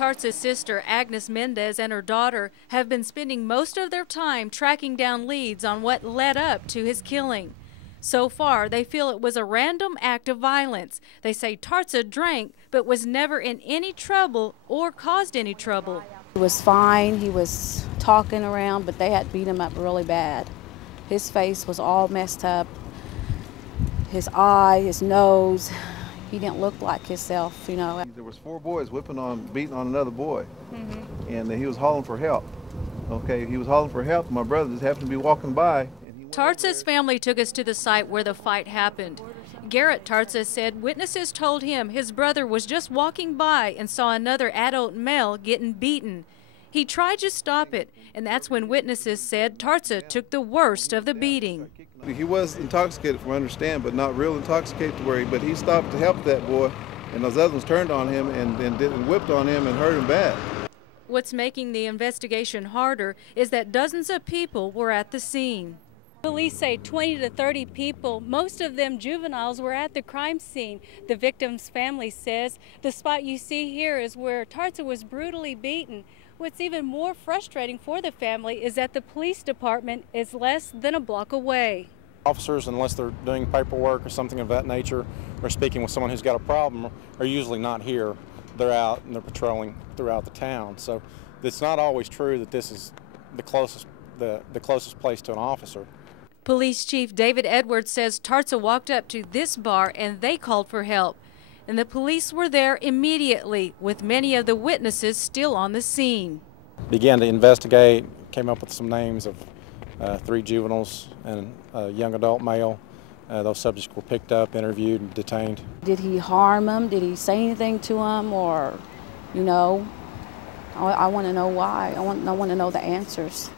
Tartza's sister, Agnes Mendez, and her daughter have been spending most of their time tracking down leads on what led up to his killing. So far, they feel it was a random act of violence. They say Tartza drank, but was never in any trouble or caused any trouble. He was fine. He was talking around, but they had beat him up really bad. His face was all messed up. His eye, his nose. He didn't look like himself, you know. There was 4 boys beating on another boy, and he was hauling for help. Okay, he was hauling for help. My brother just happened to be walking by. Tartza's family took us to the site where the fight happened. Garrett Tartza said witnesses told him his brother was just walking by and saw another adult male getting beaten. He tried to stop it, and that's when witnesses said Tartza took the worst of the beating. He was intoxicated, from what I understand, but not real intoxicated to worry. But he stopped to help that boy, and those other ones turned on him and whipped on him and hurt him bad. What's making the investigation harder is that dozens of people were at the scene. Police say 20 to 30 people, most of them juveniles, were at the crime scene. The victim's family says the spot you see here is where Tartza was brutally beaten. What's even more frustrating for the family is that the police department is less than a block away. Officers, unless they're doing paperwork or something of that nature, or speaking with someone who's got a problem, are usually not here. They're out and they're patrolling throughout the town. So it's not always true that this is the closest place to an officer. Police Chief David Edwards says Tartza walked up to this bar and they called for help. And the police were there immediately, with many of the witnesses still on the scene. Began to investigate, came up with some names of 3 juveniles and a young adult male. Those subjects were picked up, interviewed, and detained. Did he harm them? Did he say anything to them? Or, you know, I want to know why. I want to know the answers.